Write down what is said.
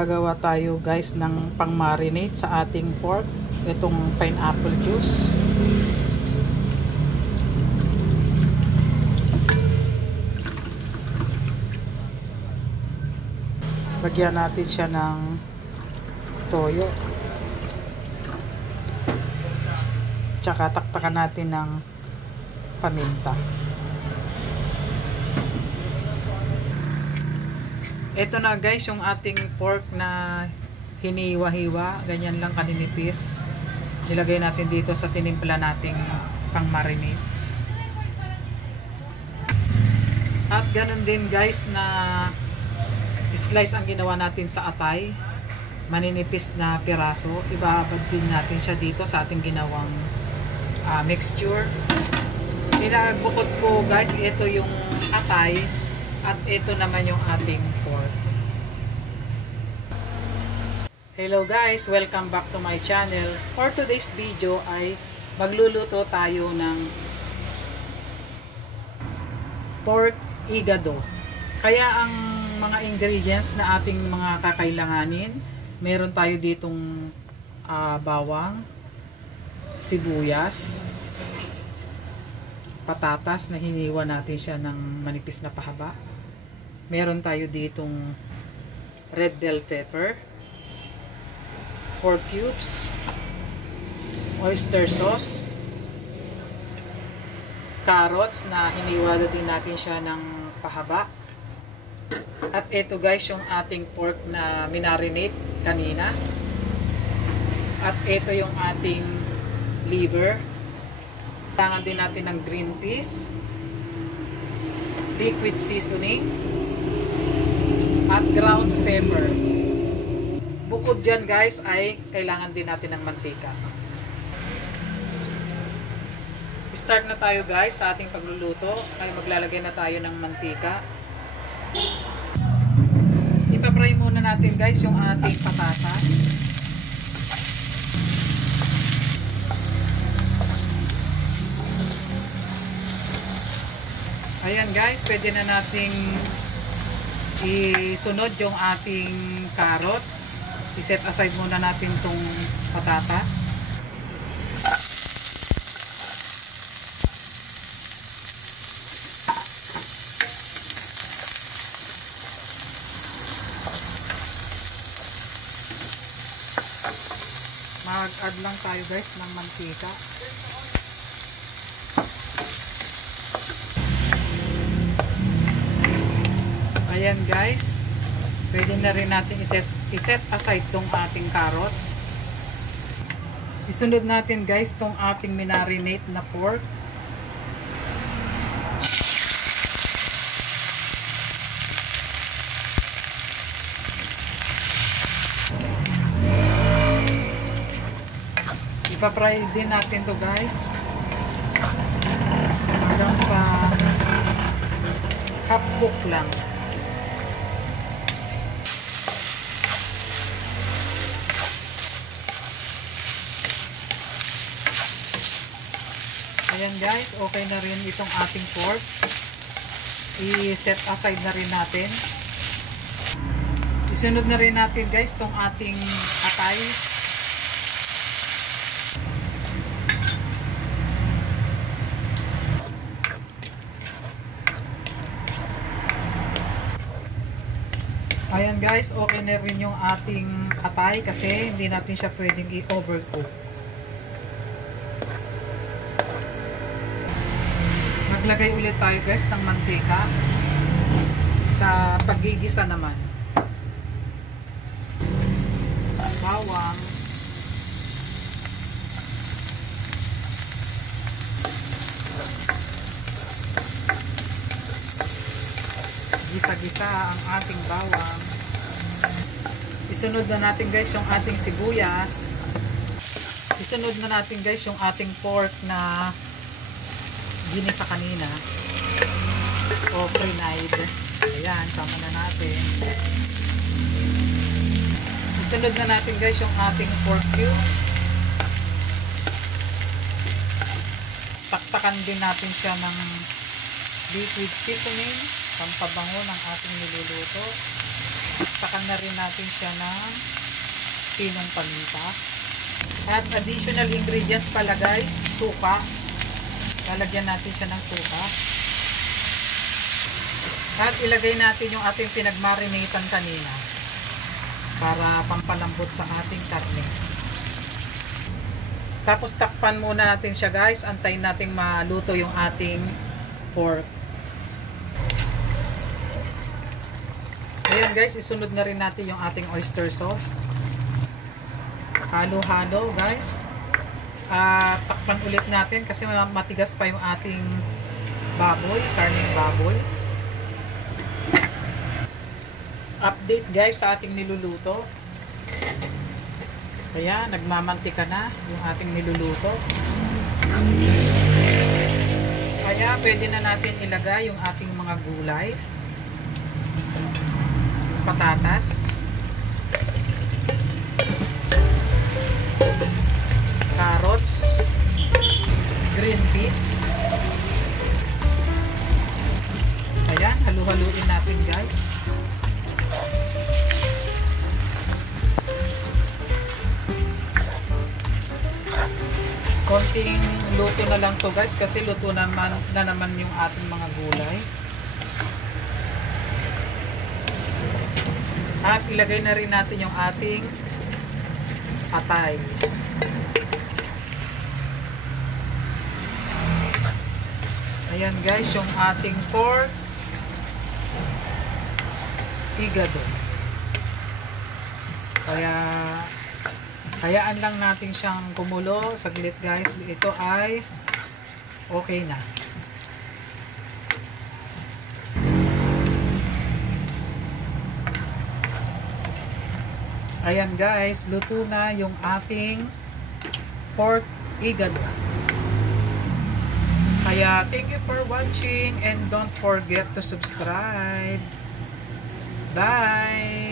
Gagawa tayo guys ng pang-marinate sa ating pork. Itong pineapple juice. Lagyan natin siya ng toyo. Tsaka taktakan natin ng paminta. Ito na guys yung ating pork na hiniwa-hiwa. Ganyan lang kaninipis. Nilagay natin dito sa tinimpla nating pang-marinate. At ganun din guys na slice ang ginawa natin sa atay. Maninipis na piraso. Ibabad din natin siya dito sa ating ginawang mixture. Bukod ko guys, ito yung atay at ito naman yung ating pork. Hello guys, welcome back to my channel. For today's video ay magluluto tayo ng pork igado. Kaya ang mga ingredients na ating mga kakailanganin, meron tayo ditong bawang, sibuyas, patatas na hiniwa natin siya ng manipis na pahaba. Meron tayo ditong red bell pepper, 4 cubes, oyster sauce, carrots na hiniwa din natin siya ng pahaba. At ito guys yung ating pork na minarinate kanina. At ito yung ating liver. Kailangan din natin ng green peas, liquid seasoning, at ground pepper. Bukod dyan guys ay kailangan din natin ng mantika. Start na tayo guys sa ating pagluluto. Ay maglalagay na tayo ng mantika. Ipapry muna natin guys yung ating patatas. Ayan guys, pwede na nating isunod yung ating carrots. I-set aside muna natin tong patatas. Mag-add lang tayo guys ng mantika. Ayan guys, pwede na rin natin iset aside tong ating carrots. Isunod natin guys tong ating minarinate na pork. Ipapry din natin to guys hanggang sa half cook lang. Ayan guys, okay na rin itong ating pork. I-set aside na rin natin. Isunod na rin natin guys itong ating atay. Ayan guys, okay na rin yung ating atay kasi hindi natin siya pwedeng i-overcook. Maglagay ulit tayo guys ng mantika sa paggigisa naman. Bawang, gisa-gisa ang ating bawang. Isunod na natin guys yung ating sibuyas. Isunod na natin guys yung ating pork na ginisa kanina o pre-nied. Ayan, sama na natin. Isunod na natin guys yung ating pork cubes. Taktakan din natin siya ng liquid seasoning, pampabango ng ating niluluto. Takan na rin natin siya ng pinong paminta. At additional ingredients pala guys, suka. Lalagyan natin siya ng suka. At ilagay natin yung ating pinagmarinatan kanina para pampalambot sa ating karne. Tapos takpan muna natin siya guys. Antayin natin maluto yung ating pork. Ayan guys, isunod na rin natin yung ating oyster sauce. Halo-halo guys. Takpan ulit natin kasi matigas pa yung ating baboy, karneng baboy. Update guys sa ating niluluto. Kaya nagmamantika na yung ating niluluto. Kaya pwede na natin ilagay yung ating mga gulay. Patatas, carrots, green peas. Ayan, halu-haluin natin guys. Konting luto na lang to guys kasi luto na naman yung ating mga gulay. At ilagay na rin natin yung ating atay. Ayan guys, yung ating pork higado. Kaya hayaan lang natin siyang kumulo saglit guys. Ito ay okay na. Ayan guys, luto na yung ating pork higado. Kaya thank you for watching and don't forget to subscribe. Bye!